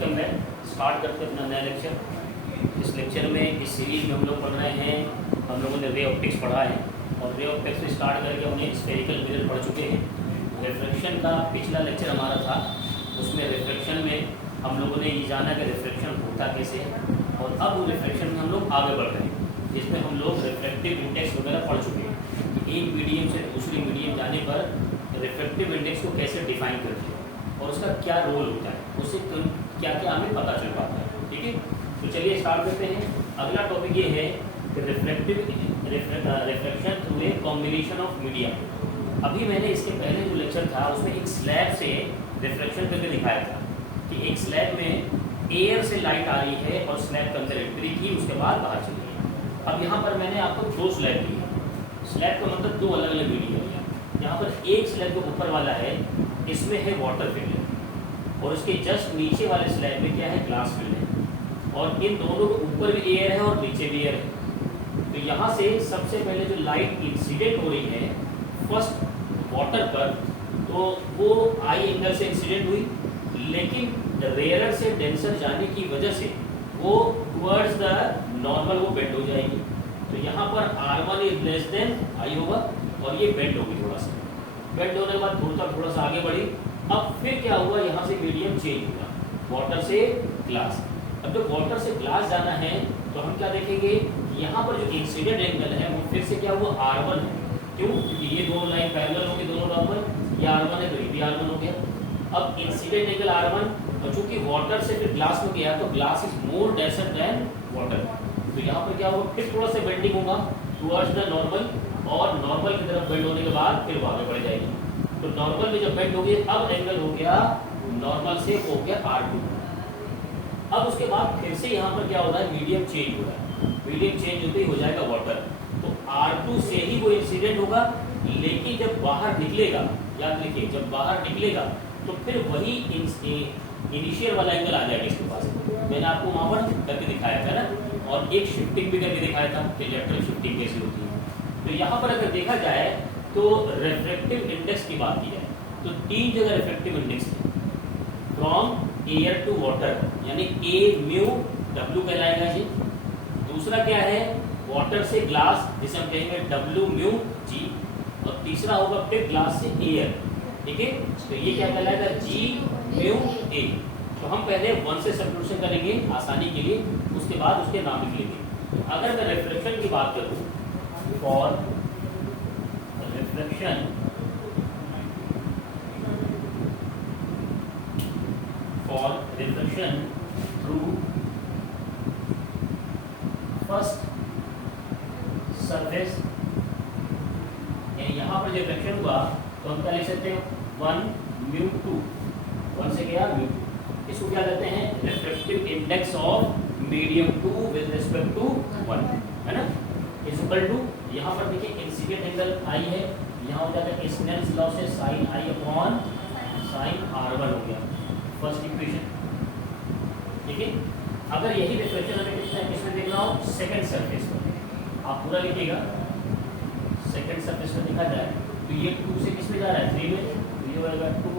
Welcome back. Start करते हैं अपना नया लेक्चर। इस लेक्चर में, इस सीरीज में हम लोग पढ़ रहे हैं, हम लोगों ने रे ऑप्टिक्स पढ़ा है और रे ऑप्टिक्स से स्टार्ट करके हमने स्फेरिकल मिरर पढ़ चुके हैं। रिफ्लेक्शन का पिछला लेक्चर हमारा था, उसमें रिफ्लेक्शन में हम लोगों ने ये जाना कि रिफ्लेक्शन होता कैसे है, और अब रिफ्लेक्शन में हम लोग आगे बढ़ रहे हैं, जिसमें हम लोग रिफ्लेक्टिव इंडेक्स वगैरह पढ़ चुके हैं कि एक मीडियम से दूसरी मीडियम जाने पर रिफ्लेक्टिव इंडेक्स को कैसे डिफाइन करते हैं और उसका क्या रोल होता है, उससे क्या क्या हमें पता चल पाता है। ठीक है, तो चलिए स्टार्ट करते हैं। अगला टॉपिक ये है कि reflection through a combination of media. अभी मैंने इसके पहले जो लेक्चर था उसमें एक स्लैब से रिफ्लेक्शन करके दिखाया था कि एक स्लैब में एयर से लाइट आ रही है और स्लैब के अंदर एंट्री की, उसके बाद बाहर चली गई। अब यहाँ पर मैंने आपको दो स्लैब दिए। स्लैब का मतलब दो अलग अलग मीडियम है। यहाँ पर एक स्लैब जो ऊपर वाला है इसमें है वाटर फिल्म, और उसके जस्ट नीचे वाले स्लैब में क्या है, ग्लास फिल्म है, और इन दोनों के ऊपर भी एयर है और नीचे भी एयर है। तो यहाँ से सबसे पहले जो लाइट इंसिडेंट हो रही है फर्स्ट वाटर पर, तो वो आई एंगल से इंसिडेंट हुई, लेकिन रेयर से डेंसर जाने की वजह से वो टुवर्ड्स द नॉर्मल वो बेंड हो जाएगी। तो यहाँ पर R1 is less then I होगा और ये बेंड होगी, थोड़ा सा बेंड होने के बाद थोड़ा सा आगे बढ़ी। अब फिर क्या हुआ, यहाँ से मीडियम चेंज हुआ, वाटर से ग्लास। अब जब वाटर से ग्लास जाना है तो हम क्या देखेंगे, यहाँ पर जो इंसिडेंट एंगल है वो फिर से क्या हुआ, R1 है। क्यों? क्योंकि ये दोनों लाइन पैरेलल होंगे, दोनों नॉर्मल, ये R1 है तो ये भी R1 हो गया। अब इंसिडेंट एंगल R1, और चूंकि वाटर से फिर ग्लास में गया तो glass is more denser then water, तो यहाँ पर क्या होगा, फिर थोड़ा सा बेंडिंग होगा टुवर्ड्स द नॉर्मल, और नॉर्मल की तरफ बेंड होने के बाद फिर वो आगे बढ़ जाएगी। तो नॉर्मल में जब बेंड हो गई, अब एंगल हो गया नॉर्मल से हो गया R2। अब उसके बाद फिर से यहाँ पर क्या हो रहा है, मीडियम चेंज हो रहा है। मीडियम चेंज होते ही हो जाएगा वाटर, तो R2 से ही वो इंसिडेंट होगा, लेकिन जब बाहर निकलेगा, याद रखिए जब बाहर निकलेगा तो फिर वही इनिशियल वाला एंगल आ जाएगा इसके पास। मैंने आपको वहाँ पर करके दिखाया था ना, और एक शिफ्टिंग भी करके दिखाया था कि लेटरल शिफ्टिंग कैसी होती है। तो यहाँ पर अगर देखा जाए तो रिफ्रैक्टिव इंडेक्स की बात की जाए तो तीन जगह रिफ्रैक्टिव इंडेक्स है। फ्रॉम एयर टू वाटर, यानी ए म्यू डब्ल्यू कहलाएगा जी। दूसरा क्या है, वाटर से ग्लास, जिसे हम कहेंगे डब्ल्यू म्यू जी। और तीसरा होगा फिर ग्लास से एयर। ठीक है, तो ये क्या कहलाएगा, जी म्यू ए। तो हम पहले 1 से सब्स्टिट्यूशन करेंगे आसानी के लिए, उसके बाद उसके नाम लिखेंगे। अगर मैं रिफ्लेक्शन की बात करूं, for reflection through first surface, यानी यहाँ पर जो रिफ्लेक्शन हुआ तो हम क्या लिख सकते हैं, 1 म्यू 2, 1 से गया म्यू 2। इसको क्या कहते हैं, reflective index of medium 2 with respect to 1, है ना, इज इक्वल टू, यहाँ पर देखिए इंसिडेंट एंगल आई है, यहाँ हो जाता है स्नेल्स लॉ से साइन आई अपॉन साइन R1 हो गया, फर्स्ट इक्वेशन। ठीक है, अगर यही रिफ्लेक्शन हमें किसमें देखना हो, सेकंड सरफेस पर, आप पूरा लिखिएगा, सेकंड सरफेस पर दिखा जाए तो ये 2 से किस में जा रहा है, 3 में, तो ये होगा 2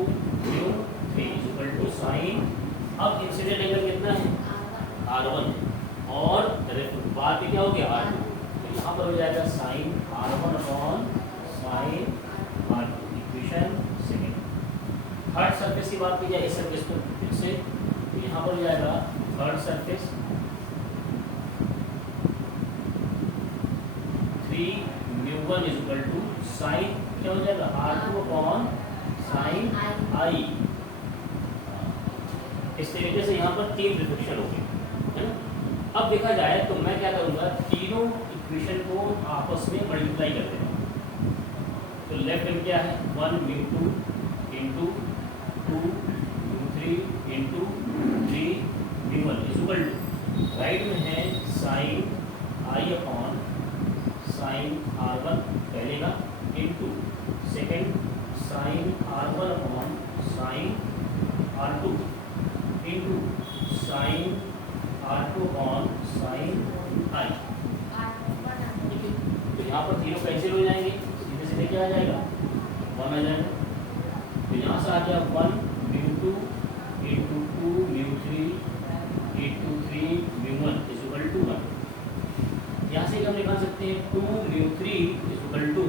mu 3 is equal to sine, अब इंसिडेंट एंगल कितना है, R1, और बाद में क्या हो गया, R2, तो यहाँ पर हो जाएगा sine R1 upon sine R2, equation second. Third surface की बात की जाए, इस सरफेस पर फिर से, तो यहाँ पर हो जाएगा third surface 3 mu 1 is equal to sine, क्या हो जाएगा, R2 अपॉन साइन I। इस तरीके से यहाँ पर 3 रिफ्लेक्शन हो गए, है ना। अब देखा जाए तो मैं क्या करूँगा, तीनों इक्वेशन को आपस में मल्टीप्लाई कर देता हूँ। तो लेफ्ट में क्या है, 1 mu 2 into 2 mu 3 into 3 mu 1 is equal to, right में है sine I upon sine R1 पहले का, into second sine R1 upon sine R2 into sine R2 upon sine I। तो यहाँ पर तीनों कैंसिल हो जाएंगे, सीधे सीधे क्या आ जाएगा, 1 आ जाएगा। तो यहाँ से आ गया 1 mu 2 into 2 μ3 into 3 μ1 is equal to 1। यहाँ से हम निकाल सकते हैं 2 μ3 is equal to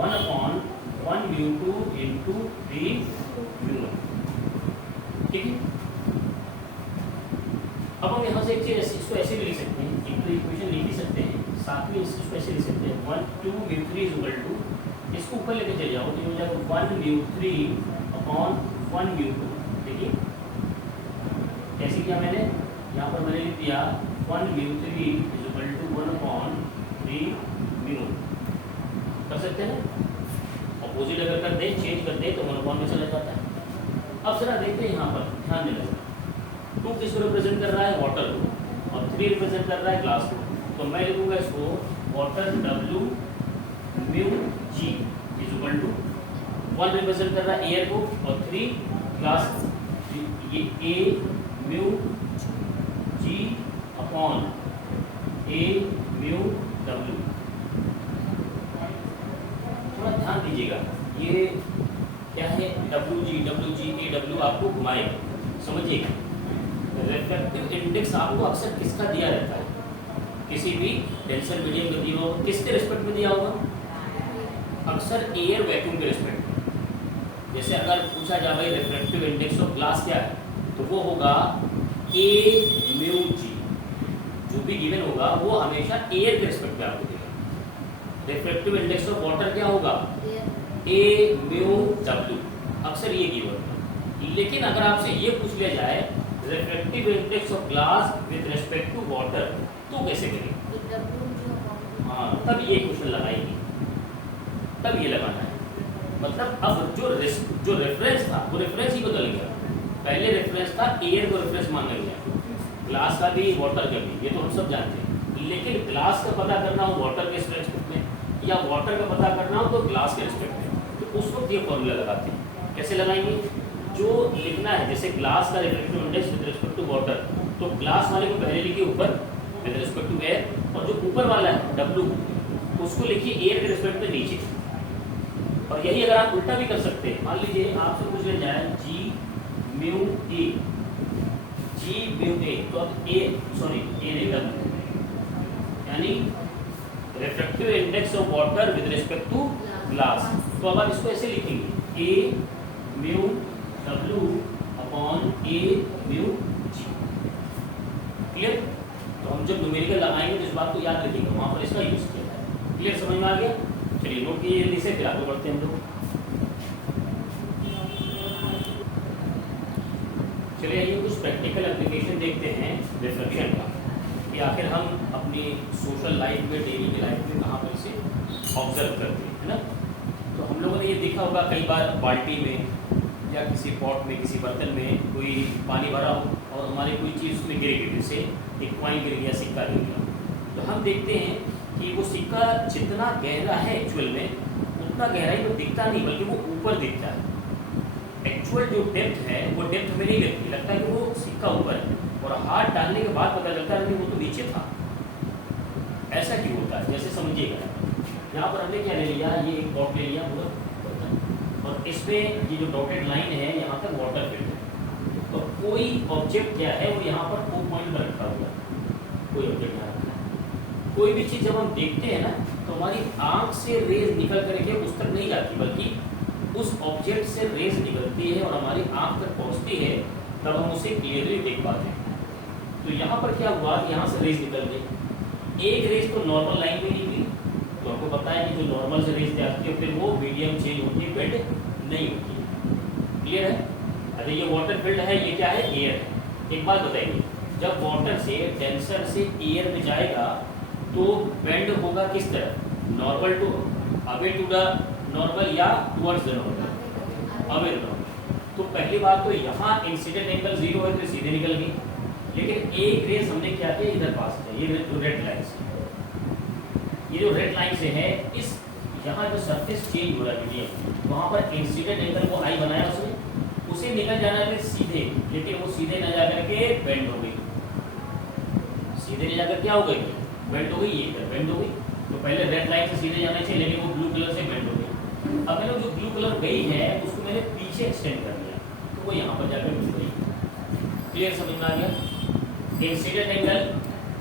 1 upon 1 μ2 into 3 μ1। ठीक है। अब हम यहाँ से एक चीज इसको ऐसे भी लिख सकते हैं, एक तो इक्वेशन लिख ही सकते हैं, साथ में इसको ऐसे लिख सकते हैं 1 2 μ3 is equal to, इसको ऊपर लेके चले जाओ तो ये हो जाएगा 1 μ3 upon 1 μ2। देखिए कैसे किया मैंने, यहाँ पर मैंने लिख दिया 1 μ3 is equal to 1 upon 3 μ1। कर सकते हैं ना, अपोजिट अगर कर दे, चेंज कर दे तो 1 upon में चला जाता है। अब जरा देखते हैं यहाँ पर, ध्यान देना, 2 किसको रिप्रेजेंट कर रहा है, वाटर को, और 3 रिप्रेजेंट कर रहा है ग्लास को। तो मैं लिखूंगा इसको water W mu G is equal to 1 represent कर रहा है एयर को और 3 ग्लास को, ये A mu G upon A mu W। थोड़ा ध्यान दीजिएगा, ये क्या है, WG A W आपको घुमाएगा, समझिएगा। रिफ्रैक्टिव इंडेक्स आपको अक्सर किसका दिया रहता है, किसी भी डेंसर मीडियम का दिया होगा, किसके रिस्पेक्ट में दिया होगा, अक्सर एयर वैक्यूम के रिस्पेक्ट में। जैसे अगर पूछा जाए भाई रिफ्रैक्टिव इंडेक्स ऑफ ग्लास क्या है, तो वो होगा A म्यू G, जो भी गिवन होगा वो हमेशा एयर के रिस्पेक्ट में आपको देगा। रिफ्रैक्टिव इंडेक्स ऑफ वाटर क्या होगा, A म्यू W, अक्सर ये गिवन है। लेकिन अगर आपसे ये पूछ लिया जाए refractive index of glass with respect to water, तो कैसे करेंगे, हाँ तब ये क्वेश्चन लगाएंगे, तब ये लगाना है। मतलब अब जो रेफरेंस था वो रेफरेंस ही बदल गया। पहले रेफरेंस था एयर को रेफरेंस माना गया, ग्लास का भी वाटर का भी, ये तो हम सब जानते हैं। लेकिन ग्लास का पता करना हो वाटर के रिस्पेक्ट में या वाटर का पता करना हो तो ग्लास के रिस्पेक्ट में, तो उस वक्त ये फॉर्मूला लगाते हैं। कैसे लगाएंगे, जो लिखना है, जैसे ग्लास का refractive index with respect to water, तो ग्लास वाले को पहले लिखिए ऊपर विद रिस्पेक्ट टू एयर, और जो ऊपर वाला है W उसको लिखिए एयर के रिस्पेक्ट में नीचे। और यही अगर आप उल्टा भी कर सकते हैं, मान लीजिए आपसे पूछ लिया जाए G म्यू A, तो अब A नहीं W, यानी refractive index of water with respect to glass. तो अब आप इसको ऐसे लिखेंगे A mu W upon A mu G। Clear. तो हम जब न्यूमेरिकल लगाएंगे तो इस बात को याद रखिएगा, वहां पर इसका यूज किया है। क्लियर, समझ में आ गया। चलिए नोट कीजिए जल्दी से, फिर आगे बढ़ते हैं हम लोग। चलिए आइए कुछ प्रैक्टिकल एप्लीकेशन देखते हैं रिफ्लेक्शन का, कि आखिर हम अपनी सोशल लाइफ में, डेली की लाइफ में कहाँ पर इसे ऑब्जर्व करते हैं, है ना। तो हम लोगों ने ये देखा होगा कई बार, बाल्टी में या किसी पॉट में, किसी बर्तन में कोई पानी भरा हो और हमारी कोई चीज़ उसमें गिर गई, जैसे एक कॉइन गिर गया, सिक्का गिर गया, तो हम देखते हैं कि वो सिक्का जितना गहरा है एक्चुअल में, उतना गहराई में दिखता नहीं, बल्कि वो ऊपर दिखता है। एक्चुअल जो डेप्थ है वो डेप्थ में नहीं लगती, लगता है कि वो सिक्का ऊपर है, और हाथ डालने के बाद पता चलता है कि वो तो नीचे था। ऐसा क्यों होता है, जैसे समझिएगा, यहाँ पर हमने क्या ले लिया, ये एक पॉट ले लिया पूरा, और इसमें ये जो डॉटेड लाइन है यहाँ तक वाटर फिल्ड है, तो कोई ऑब्जेक्ट क्या है वो यहाँ पर 2 पॉइंट पर रखा हुआ है, कोई ऑब्जेक्ट यहाँ रखा है। कोई भी चीज़ जब हम देखते हैं ना, तो हमारी आँख से रेज निकल करके उस तक नहीं जाती, बल्कि उस ऑब्जेक्ट से रेज निकलती है और हमारी आँख तक पहुँचती है, तब हम उसे क्लियरली देख पाते हैं। तो यहाँ पर क्या हुआ, यहाँ से रेज निकल गई, एक रेज तो नॉर्मल लाइन में निकली, तो आपको पता है कि जो नॉर्मल से रेज जाती है फिर वो मीडियम चेंज होती है, बेंड नहीं होती है। क्लियर है। अरे ये वाटर फील्ड है, ये क्या है, एयर है। एक बात बताइए, जब वाटर से, डेंसर से एयर में जाएगा तो बेंड होगा किस तरफ, normal to away to the normal या towards the normal, away to normal. तो पहली बात तो यहाँ इंसिडेंट एंगल 0 है तो सीधे निकल गई, लेकिन एक रेज हमने क्या किया, इधर पास किया, ये रेड लाइन से, ये जो रेड लाइन से है, इस यहाँ जो सरफेस चेंज हो रहा है मीडियम, वहाँ पर इंसिडेंट एंगल वो आई बनाया उसने, उसे निकल जाना है सीधे, लेकिन वो सीधे न जाकर के बेंड हो गई, सीधे न जाकर क्या हो गई, बेंड हो गई, ये बेंड हो गई। तो पहले रेड लाइन से सीधे जाना चाहिए, लेकिन वो ब्लू कलर से बेंड हो गई। अब मैंने जो ब्लू कलर गई है उसको मैंने पीछे एक्सटेंड कर दिया, तो वो यहाँ पर जाकर मिल गई। क्लियर, समझ में आ गया? इंसिडेंट एंगल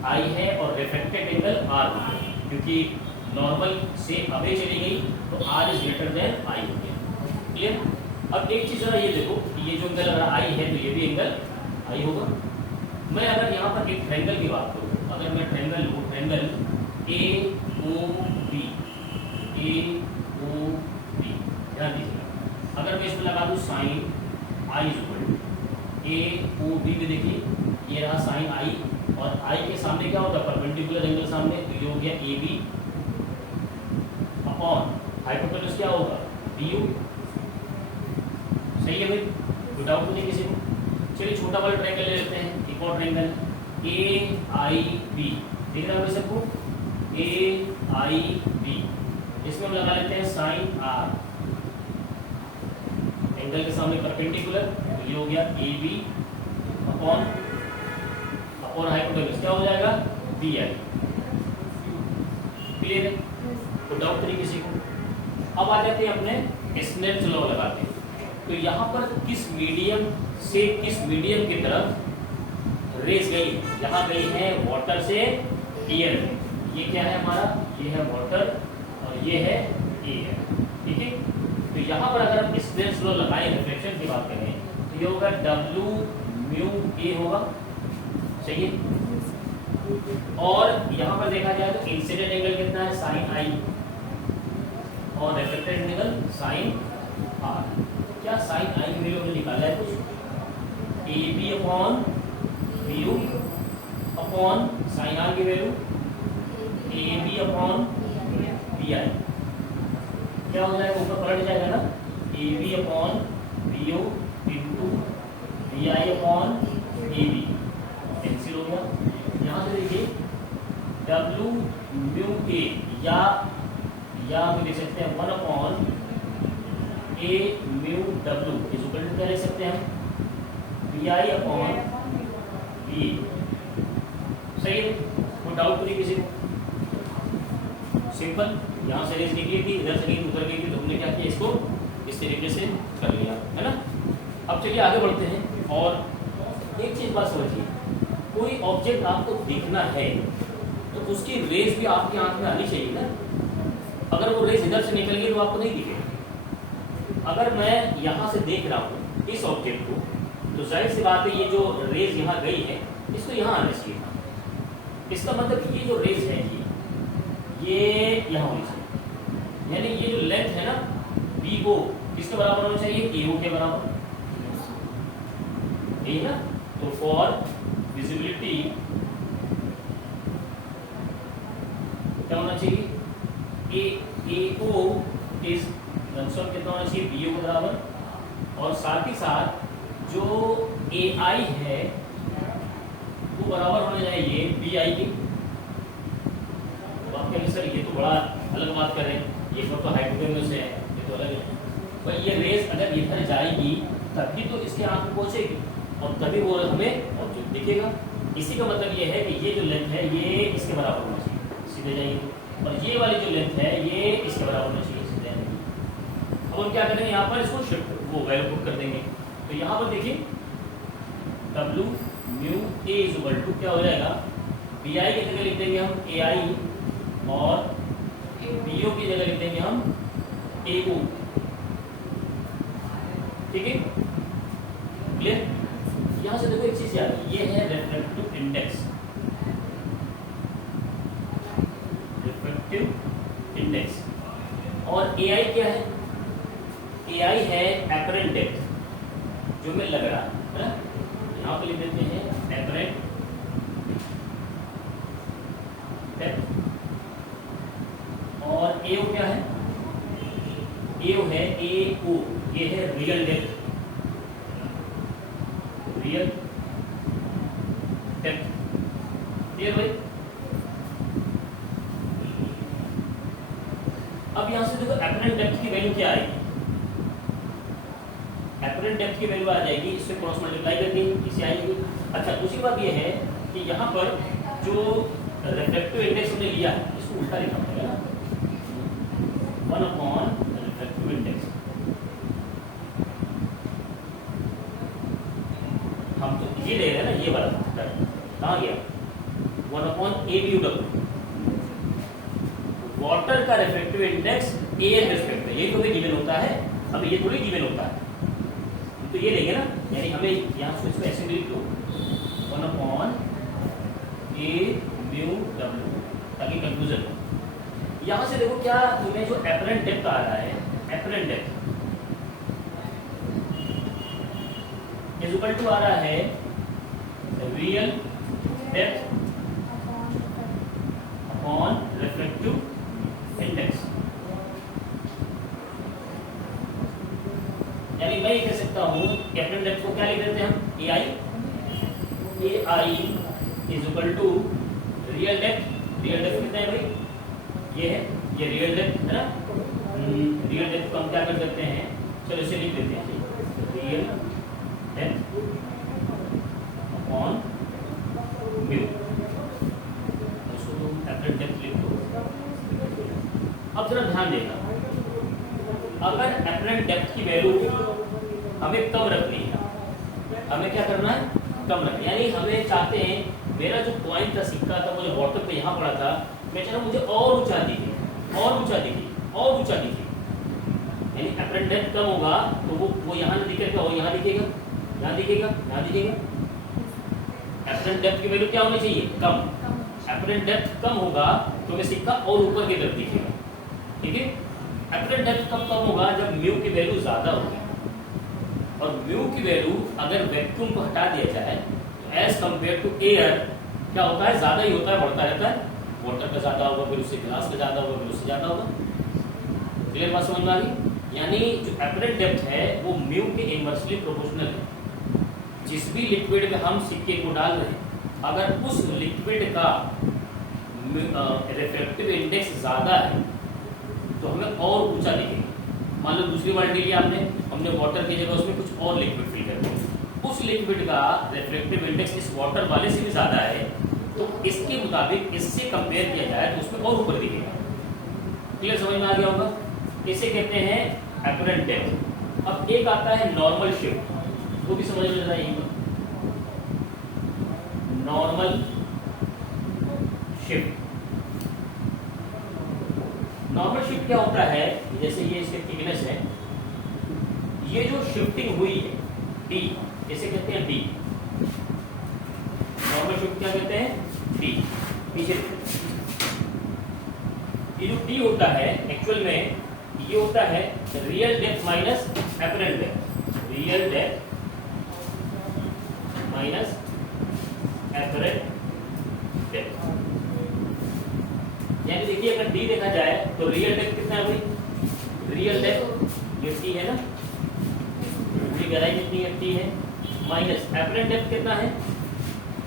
आई है और रिफ्लेक्टेड एंगल आर हो गया, क्योंकि नॉर्मल से अवे चली गई तो R is greater than I हो गया। क्लियर? अब एक चीज जरा ये देखो, ये जो एंगल अगर आई है तो ये भी एंगल आई होगा। मैं अगर यहाँ पर एक ट्रायंगल की बात करूँ, अगर मैं ट्रायंगल लूँ, triangle A O B, A O B, ध्यान दीजिएगा, अगर मैं इसमें लगा दूँ sine I is equal A O B में, देखिए ये रहा साइन आई, और आई के सामने क्या होगा, परपेंडिकुलर एंगल सामने, तो ये हो गया ए बी अपॉन हाइपोटेन्यूज क्या होगा, बी यू। सही है भाई, कोई डाउट नहीं किसी को? चलिए छोटा वाला ट्रायंगल ले लेते हैं, एक और ट्रायंगल ए आई बी, दिख रहा है भाई सबको, ए आई बी, इसमें हम लगा लेते हैं साइन आर, एंगल के सामने परपेंडिकुलर, तो ये हो गया ए बी अपॉन हाइपोटेन्यूज क्या हो जाएगा, बी आई। क्लियर है? तो डाउट नहीं किसी को? अब आ जाते हैं अपने स्नेल्स लॉ लगाते हैं। तो यहाँ पर किस मीडियम से किस मीडियम की तरफ रेस गई, यहाँ गई है वाटर से एयर में। ये क्या है हमारा, ये है वाटर और ये है एयर, ठीक है? तो यहाँ पर अगर हम स्नेल्स लॉ लगाएं, रिफ्लेक्शन की बात करें, तो ये होगा डब्ल्यू म्यू ए होगा, सही है? और यहाँ पर देखा जाए तो इंसिडेंट एंगल कितना है, साइन आई, और रिफ्लेक्टेड एंगल साइन आर। क्या साइन आई की वैल्यू हमने निकाला है कुछ, a b upon b u upon sine r की value a b upon b i, क्या हो जाएगा, ऊपर पलट जाएगा ना, a b upon b u into b i upon a b, cancel हो गया। यहाँ से देखिए डब्ल्यू म्यू ए, या हम लिख सकते हैं 1 अपॉन ए म्यू डब्ल्यू, इस ऊपर क्या लिख सकते हैं हम, बी आई अपॉन बी। सही है? कोई डाउट तो नहीं किसी को? सिंपल, यहाँ से रेस निकली थी, इधर से नहीं उधर गई थी, तो हमने क्या किया, इसको इस तरीके से कर लिया, है ना? अब चलिए आगे बढ़ते हैं। और एक चीज बात समझिए, कोई ऑब्जेक्ट आपको दिखना है तो उसकी रेस भी आपकी आंख में आनी चाहिए ना। अगर वो रेस इधर से निकल गई तो आपको नहीं दिखेगा। अगर मैं यहाँ से देख रहा हूँ इस ऑब्जेक्ट को, तो जाहिर सी बात है ये जो रेस यहाँ गई है इसको यहाँ आना चाहिए था। इसका मतलब ये जो रेस है ये यहाँ होनी चाहिए, यानी ये जो लेंथ है ना बी को किसके बराबर होना चाहिए, ए ओ के बराबर, यही ना? तो फॉर विजिबिलिटी क्या होना चाहिए, ए ओ इज लमसम कितना होना चाहिए, बी ओ के बराबर, और साथ ही साथ जो ए आई है वो बराबर होने चाहिए बी आई की। तो आप कहेंगे सर ये तो बड़ा अलग बात कर रहे हैं, ये तो हाइपोटेन्यूज है, ये तो अलग है। पर ये रेस अगर इधर जाएगी तभी तो इसके आंख में पहुंचेगी और तभी वो हमें ऑब्जेक्ट दिखेगा। इसी का मतलब ये है कि ये जो लेंथ है ये इसके बराबर होना चाहिए, सीधे जाइए, और ये वाली जो लेंथ है ये इसके बराबर होना चाहिए, सीधे जाइए। अब हम क्या करेंगे, यहाँ पर इसको शिफ्ट वो वैल्यू पुट कर देंगे। तो यहाँ पर देखिए W mu A is equal to क्या हो जाएगा, बी आई की जगह लिख देंगे हम ए आई, और बी ओ की जगह लिख देंगे हम ए ओ। ठीक है, क्लियर? यहाँ से देखो एक चीज याद, ये है रिफ्रैक्टिव इंडेक्स, रिफ्रैक्टिव इंडेक्स, और ए आई क्या है, ए आई है एपरेंट डेप्थ जो हमें लग रहा है ना, यहाँ पे लिख देते हैं एपरेंट डेप्थ, और ए ओ क्या है, ए ओ है ए ओ, ये है real depth, real depth. Clear भाई? अब यहां से देखो एपरेंट डेप्थ की वैल्यू क्या आएगी, एपरेंट डेप्थ की वैल्यू आ जाएगी, इससे क्रॉस मल्टीप्लाई करके इसे आएगी। अच्छा, दूसरी बात ये है कि यहाँ पर जो रिफ्रैक्टिव इंडेक्स हमने लिया इसको उल्टा लिखना पड़ेगा ना, 1 अपॉन रिफ्रैक्टिव इंडेक्स। हम तो ये रहेगा ना, ये वाला कहाँ गया, 1/ABW। वाटर का रिफ्रैक्टिव इंडेक्स एयर रिस्पेक्ट में, ये तो गिवन होता है, अब ये थोड़ी गिवन होता है, तो ये लेंगे ना, यानी हमें यहाँ से इसको ऐसे लिख दो 1/ABW, ताकि कंफ्यूजन हो। यहाँ से देखो क्या तुम्हें जो एपरेंट डेप्थ आ रहा है, apparent depth is equal to आ रहा है real depth upon refractive index. यानी मैं ये कह सकता हूँ एपरेंट डेप्थ को क्या लिख देते हैं हम, AI is equal to real depth. Real depth कितना है भाई, ये है, ये रियल डेप्थ है ना, रियल डेप्थ को हम क्या कर सकते हैं, चलो इसे लिख देते हैं, रियल डेप्थ अपॉन म्यू, इसको तुम एपरेंट डेप्थ लिख दो। अब जरा ध्यान देना, अगर एपरेंट डेप्थ की वैल्यू हमें कम रखनी है, हमें क्या करना है, कम रखना, यानी हमें चाहते हैं मेरा जो पॉइंट था सिक्का था, मुझे बॉटम पे यहाँ पड़ा था, मैं चाह रहा हूँ मुझे और ऊंचा दिखे, और ऊंचा दिखे, और ऊंचा दिखे, यानी एपरेंट डेप्थ कम होगा तो वो यहाँ ना दिखेगा, और यहाँ दिखेगा, यहाँ दिखेगा, यहाँ दिखेगा। एपरेंट डेप्थ की वैल्यू क्या होनी चाहिए, कम। एपरेंट डेप्थ कम होगा तो मैं सिक्का और ऊपर की तरफ दिखेगा, ठीक है। एपरेंट डेप्थ कब कम होगा, जब म्यू की वैल्यू ज्यादा होगी, और म्यू की वैल्यू अगर वैक्यूम को हटा दिया जाए तो एज कंपेयर टू एयर क्या होता है, ज्यादा ही होता है, बढ़ता रहता है। वाटर का ज्यादा होगा, फिर उससे ग्लास का ज्यादा होगा, फिर उससे ज्यादा होगा। क्लियर बात समझ में आ गई। यानी जो एपरेंट डेप्थ है वो म्यू के इनवर्सली प्रोपोर्शनल है। जिस भी लिक्विड में हम सिक्के को डाल रहे हैं, अगर उस लिक्विड का रिफ्रैक्टिव इंडेक्स ज्यादा है तो हमें और ऊंचा दिखेगा। मान लो दूसरी बाल्टी लिया आपने, हमने वाटर की जगह उसमें कुछ और लिक्विड फिल कर दिया, उस लिक्विड का रिफ्रैक्टिव इंडेक्स इस वाटर वाले से भी ज्यादा है, तो इसके मुताबिक इससे कंपेयर किया जाए तो उसमें और ऊपर दिखेगा। क्लियर समझ में आ गया होगा। इसे कहते हैं एपरेंट डेप्थ। अब एक आता है नॉर्मल शिफ्ट, वो भी समझ में जाएगी। नॉर्मल शिफ्ट, नॉर्मल शिफ्ट क्या होता है, जैसे ये इसके थिकनेस है, ये जो शिफ्टिंग हुई है डी, इसे कहते हैं डी। नॉर्मल शिफ्ट क्या कहते हैं, डी। पीछे ये जो डी होता है एक्चुअल में ये होता है real depth minus apparent depth, real depth minus apparent depth. यानी देखिए अगर डी देखा जाए तो रियल डेप्थ कितना है भाई, रियल डेप्थ ये टी है ना, पूरी गहराई कितनी है, टी है, माइनस एपरेंट डेप्थ कितना है,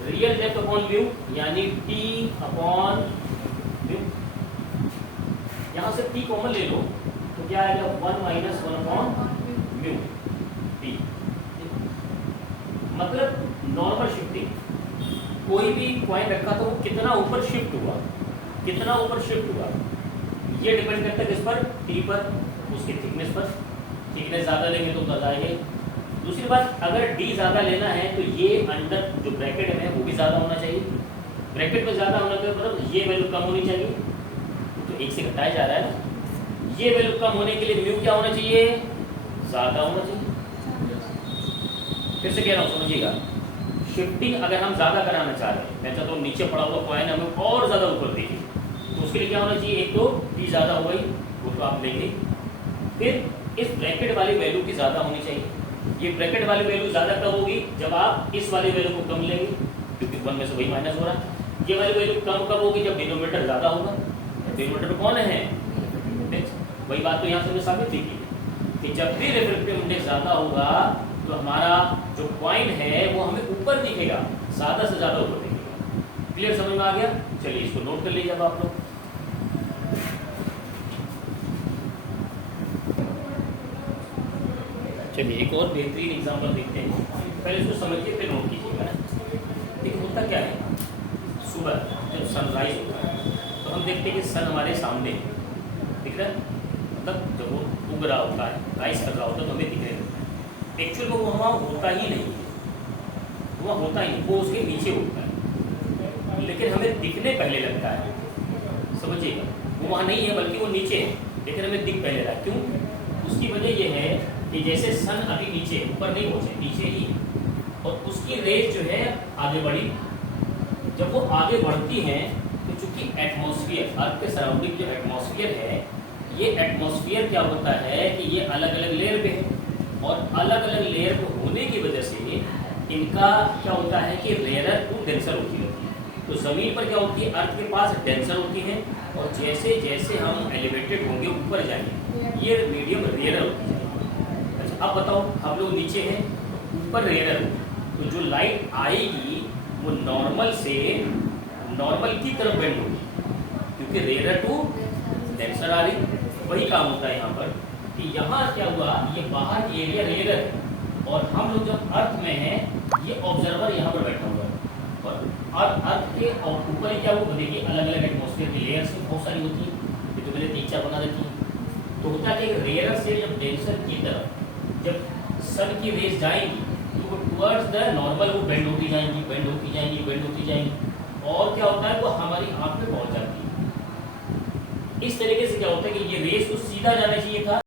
रियल डेप्थ अपॉन म्यू, यानी टी अपॉन म्यू। यहां से टी कॉमन ले लो तो क्या आएगा, 1 - 1 अपॉन म्यू टी। मतलब नॉर्मल शिफ्टिंग, कोई भी पॉइंट रखा तो वो कितना ऊपर शिफ्ट हुआ, कितना ऊपर शिफ्ट हुआ, ये डिपेंड करता है किस पर, टी पर, उसकी थिकनेस पर। थिकनेस ज्यादा लेंगे तो बताएंगे। दूसरी बात, अगर डी ज्यादा लेना है तो ये अंडर जो ब्रैकेट है वो भी ज्यादा होना चाहिए। ब्रैकेट में ज्यादा होना का मतलब ये वैल्यू कम होनी चाहिए, तो एक से घटाया जा रहा है ना। ये वैल्यू कम होने के लिए म्यू क्या होना चाहिए, ज्यादा होना चाहिए। फिर से कह रहा हूं समझिएगा, शिफ्टिंग अगर हम ज्यादा कराना चाह रहे हैं, मैं चाहता हूँ नीचे पड़ा हुआ कॉइन हमें और ज्यादा ऊपर देखिए, तो उसके लिए क्या होना चाहिए, एक तो टी ज्यादा हो गई, वो तो आप लेंगे। फिर इस ब्रैकेट वाली वैल्यू की ज्यादा होनी चाहिए। ये ब्रैकेट वाली वैल्यू ज्यादा कब होगी, जब आप इस वाली वैल्यू को कम लेंगे, क्योंकि 1 में से वही माइनस हो रहा है। ये वाली वैल्यू कम कब होगी, जब डिनोमिनेटर ज्यादा होगा। डिनोमिनेटर कौन है, वही बात तो यहाँ से साबित की कि जब भी रिफ्रैक्टिव इंडेक्स ज्यादा होगा तो हमारा जो पॉइंट है वो हमें ऊपर दिखेगा, ज्यादा से ज्यादा ऊपर दिखेगा। क्लियर समझ में आ गया। चलिए इसको नोट कर लीजिए अब आप लोग। चलिए एक और बेहतरीन एग्जांपल देखते हैं, पहले इसको समझिए फिर नोट कीजिएगा। देखिए होता क्या है, सुबह जब सनराइज होता है तो हम देखते हैं कि सन हमारे सामने दिख रहा है, मतलब जब वो उग रहा होता है, राइज कर रहा होता है तो हमें दिख रहा है। एक्चुअल में वो वहाँ होता ही नहीं है, वो वह होता ही नहीं, वो उसके नीचे होता है, लेकिन हमें दिखने पहले लगता है, समझिएगा, वो वहाँ नहीं है बल्कि वो नीचे है, लेकिन हमें दिख पहले रहा। क्यों? उसकी वजह ये है कि जैसे सन अभी नीचे, ऊपर नहीं पहुँचे, नीचे ही है, और उसकी रेज जो है आगे बढ़ी। जब वो आगे बढ़ती हैं तो चूंकि एटमॉस्फेयर, अर्थ के सराउंडिंग जो एटमॉस्फेयर है, ये एटमॉस्फेयर क्या होता है कि ये अलग अलग लेयर पे है, और अलग अलग लेयर पे होने की वजह से इनका क्या होता है कि रेयरर टू डेंसर होती रहती है। तो ज़मीन पर क्या होती है, अर्थ के पास डेंसर होती है, और जैसे जैसे हम एलिवेटेड होंगे, ऊपर जाएंगे, ये मीडियम रेयरर होती है। अच्छा, अब बताओ, हम लोग नीचे हैं, ऊपर रेयरर, तो जो लाइट आएगी वो नॉर्मल की तरफ बेंड होगी, क्योंकि रेयरर टू डेंसर आ रही। वही काम होता है यहाँ पर कि यहाँ क्या हुआ, ये बाहर की एरिया रेयरर है, और हम लोग जब अर्थ में हैं, ये ऑब्जर्वर यहाँ पर बैठा हुआ है, और अर्थ के ऊपर ही क्या वो देखिए अलग अलग एटमॉस्फेयर की लेयर्स बहुत सारी होती है, ये तो मैंने 3-4 बना रखी है। तो होता है कि रेयरर से जब डेंसर की तरफ जब सन की रेज जाएंगी, तो वो टुवर्ड्स द नॉर्मल वो बेंड होती जाएंगी, बेंड होती जाएंगी, बेंड होती जाएंगी, और क्या होता है वो हमारी आँख में पहुँच जाती है। इस तरीके से क्या होता है कि ये रेस तो सीधा जाना चाहिए था,